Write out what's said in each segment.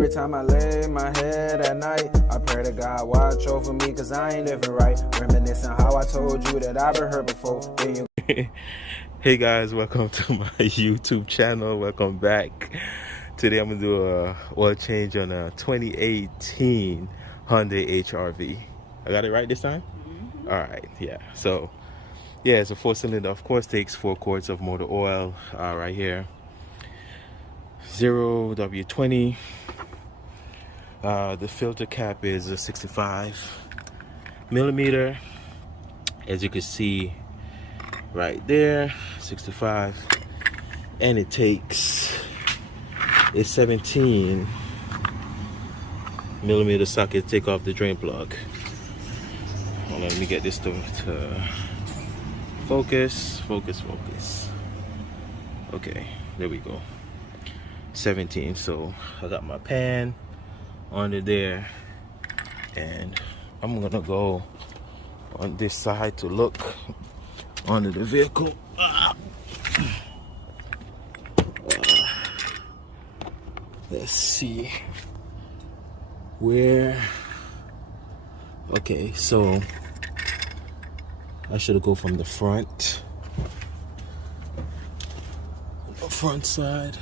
Every time I lay my head at night, I pray to God watch over me, cause I ain't living right. Reminiscing how I told you that I've been hurt before. Then you Hey guys, welcome to my YouTube channel. Welcome back. Today I'm gonna do a oil change on a 2018 Hyundai HRV. I got it right this time? All right, yeah. So yeah, it's a 4-cylinder. Of course, takes 4 quarts of motor oil. Right here, 0W20. The filter cap is a 65 millimeter, as you can see right there, 65, and it takes a 17 millimeter socket to take off the drain plug. Well, let me get this to focus. Okay, there we go. 17. So I got my pan under there, and I'm gonna go on this side to look under the vehicle. Let's see where. Okay, so I should go from the front side.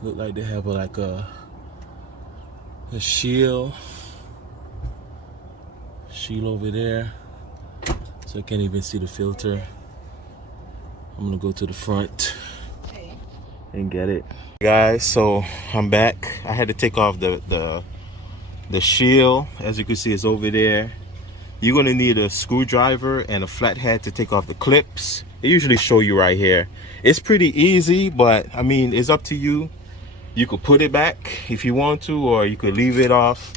Look like they have like a shield over there, so I can't even see the filter. I'm gonna go to the front and get it, guys. So I'm back. I had to take off the shield. As you can see, it's over there. You're gonna need a screwdriver and a flathead to take off the clips. They usually show you right here. It's pretty easy, but I mean, it's up to you. You could put it back if you want to, or you could leave it off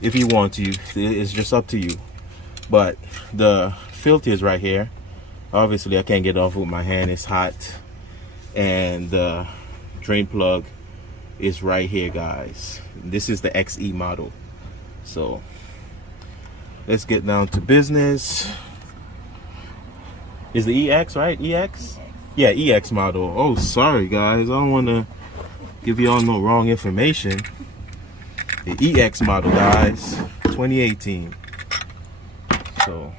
if you want to. It's just up to you. But the filter is right here. Obviously I can't get it off with my hand, it's hot. And the drain plug is right here, guys. This is the XE model. So let's get down to business. Is the EX right? EX? Yeah, EX model. Oh, sorry guys, I don't want to give you all no wrong information. The EX model, guys, 2018. So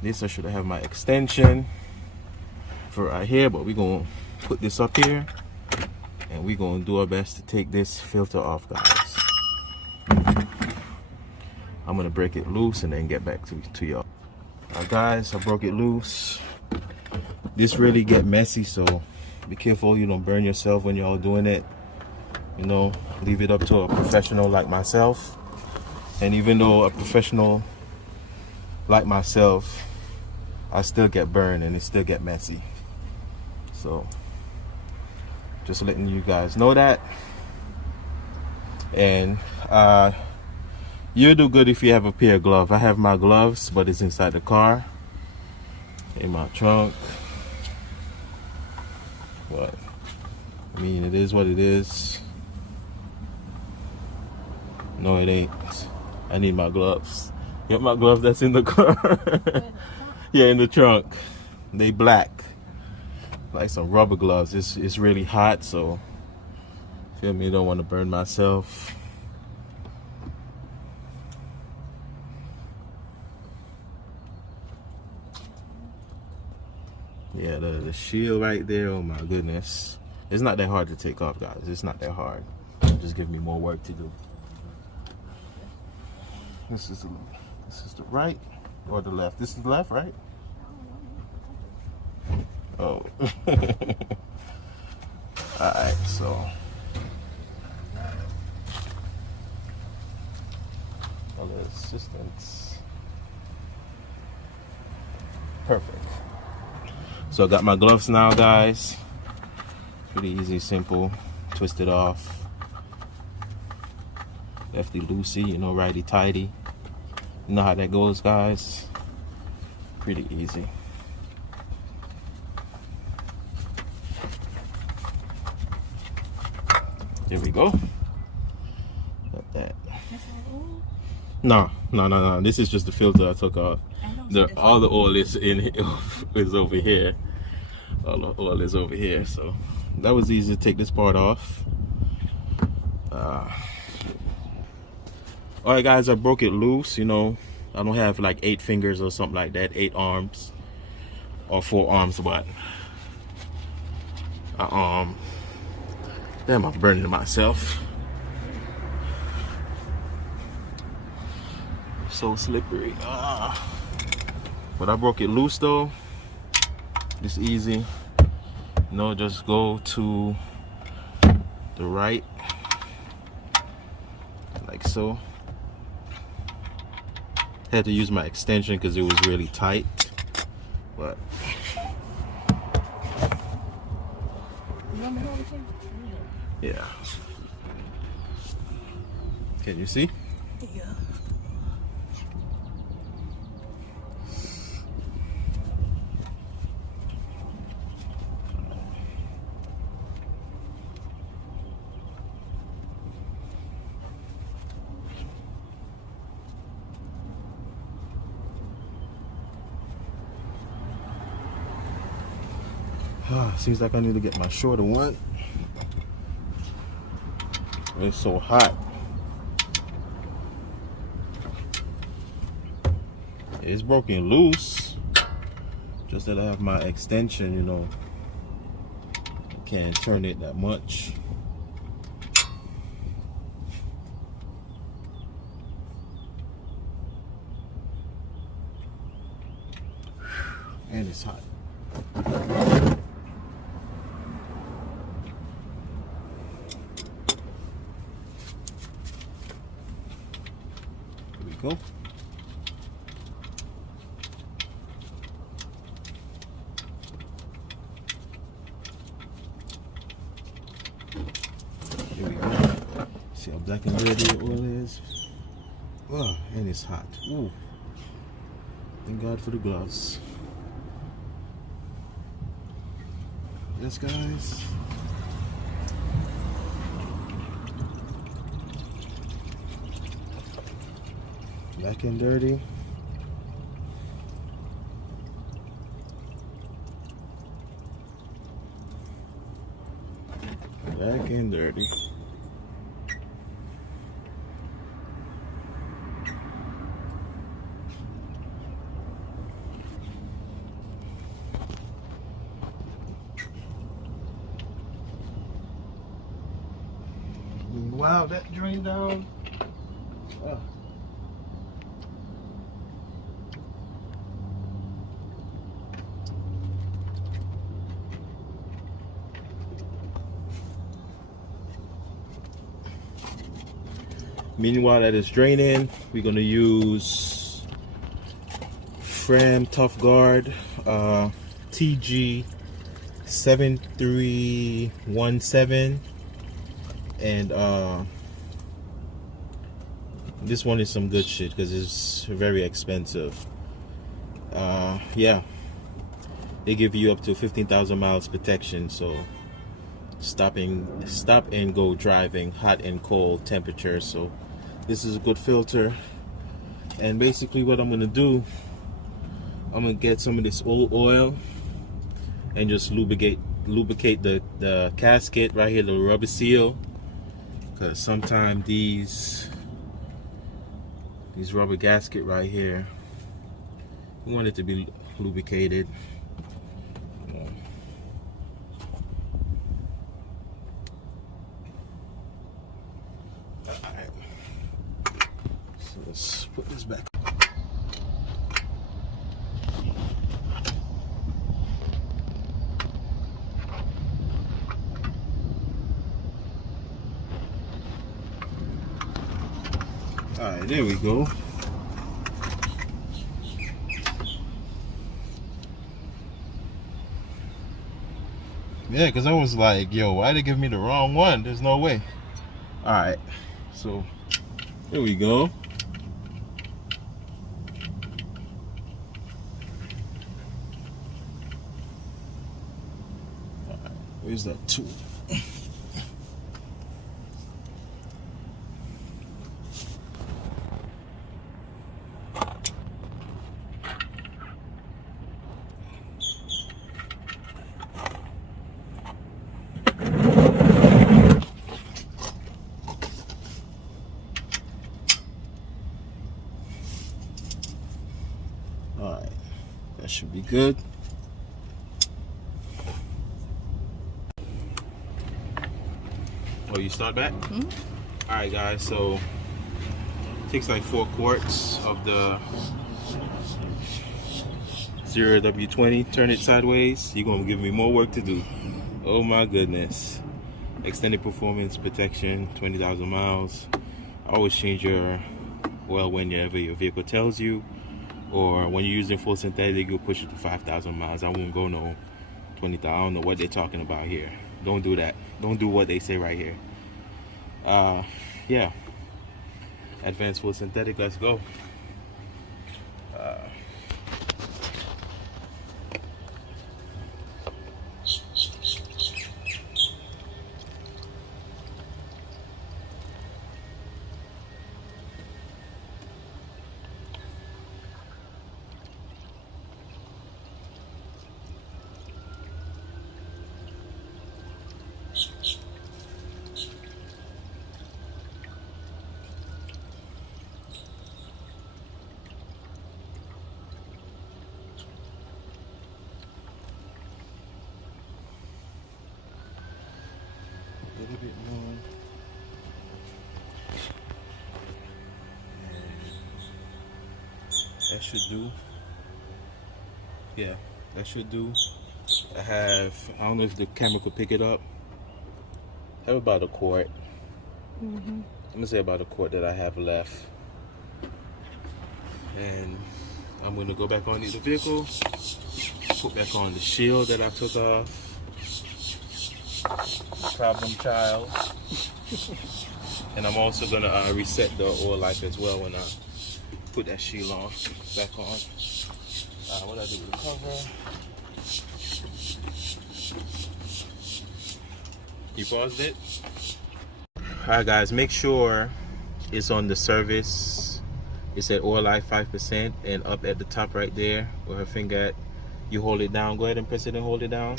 this, I should have my extension for right here, but we're gonna put this up here and we're gonna do our best to take this filter off, guys. I'm gonna break it loose and then get back to y'all. Guys, I broke it loose. This really get messy, so be careful you don't burn yourself when you're all doing it. You know, leave it up to a professional like myself. And even though a professional like myself, I still get burned and it still get messy. So just letting you guys know that. And you'll do good if you have a pair of gloves. I have my gloves, but it's inside the car, in my trunk. But I mean, it is what it is. No, it ain't. I need my gloves. Get my gloves that's in the car. Yeah, in the trunk. They black, like some rubber gloves. It's really hot, so feel me, don't want to burn myself. Yeah, the shield right there, oh my goodness. It's not that hard to take off, guys. It's not that hard. Just give me more work to do. This is the right or the left? This is the left, right? Oh. Alright, so all the assistance. Perfect. So I got my gloves now, guys. Pretty easy, simple. Twist it off. Lefty loosey, you know, righty tighty. You know how that goes, guys. Pretty easy. There we go. Got that. No. This is just the filter I took off. All the oil is over here. All the oil is over here. So that was easy to take this part off. Alright guys, I broke it loose. You know, I don't have like 8 fingers or something like that, 8 arms or 4 arms, but damn, I'm burning myself. So slippery. But I broke it loose though. It's easy. You know, just go to the right like so. Had to use my extension because it was really tight, but yeah. Can you see? Yeah. Seems like I need to get my shorter one. It's so hot. It's broken loose. Just that I have my extension, you know. Can't turn it that much. And it's hot. Go. Here we go. See how black and dirty the oil is. Oh, and it's hot. Ooh. Thank God for the gloves. Yes, guys. Black and dirty. Black and dirty. Wow, that drained down. Oh. Meanwhile that is draining, we're going to use Fram Tough Guard TG 7317, and this one is some good shit because it's very expensive. Yeah, they give you up to 15,000 miles protection, so stop and go driving, hot and cold temperature. So this is a good filter. And basically what I'm gonna do, I'm gonna get some of this old oil and just lubricate the gasket right here, the rubber seal, because sometimes these rubber gasket right here, we want it to be lubricated. Alright, so let's put this back. Alright, there we go. Yeah, because I was like, yo, why they give me the wrong one? There's no way. Alright, so here we go. Alright, where's that tool? should be good. Oh, you start back? Mm-hmm. Alright guys, so it takes like 4 quarts of the 0W20. Turn it sideways. You're gonna give me more work to do. Oh my goodness. Extended performance protection, 20,000 miles. Always change your oil whenever your vehicle tells you, or when you're using full synthetic, you'll push it to 5,000 miles. I won't go no 20,000. I don't know what they're talking about here. Don't do that. Don't do what they say right here. Yeah. Advanced full synthetic. Let's go. A little bit more. That should do. Yeah, that should do. I don't know if the camera could pick it up. I have about a quart. I'm gonna say about a quart that I have left. And I'm gonna go back on the vehicle, put back on the shield that I took off. Problem child. And I'm also gonna reset the oil life as well when I put that shield on, back on. What I do with the cover? You paused it? Alright guys, make sure it's on the service. It said oil life 5%, and up at the top right there where her finger at, you hold it down. Go ahead and press it and hold it down.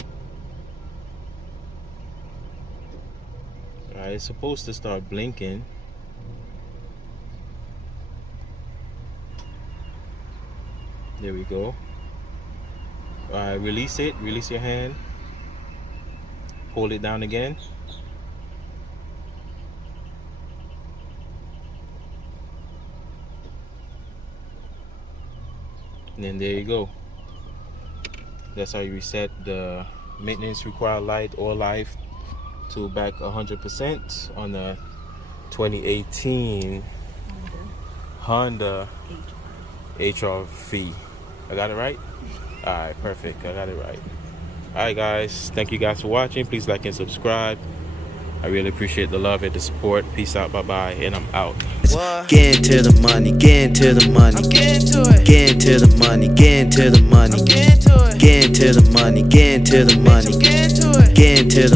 Alright, it's supposed to start blinking. There we go. Alright, release it. Release your hand. Hold it down again. And then there you go. That's how you reset the maintenance required light or life to back 100% on the 2018 Honda HRV. I got it right? Alright, perfect. I got it right. Alright guys, thank you guys for watching. Please like and subscribe. I really appreciate the love and the support. Peace out, bye-bye, and I'm out. Get into the money, get into the money, get into it. Get into the money, get into the money, get into it. Get into the money, get into the money, get into it. Get into the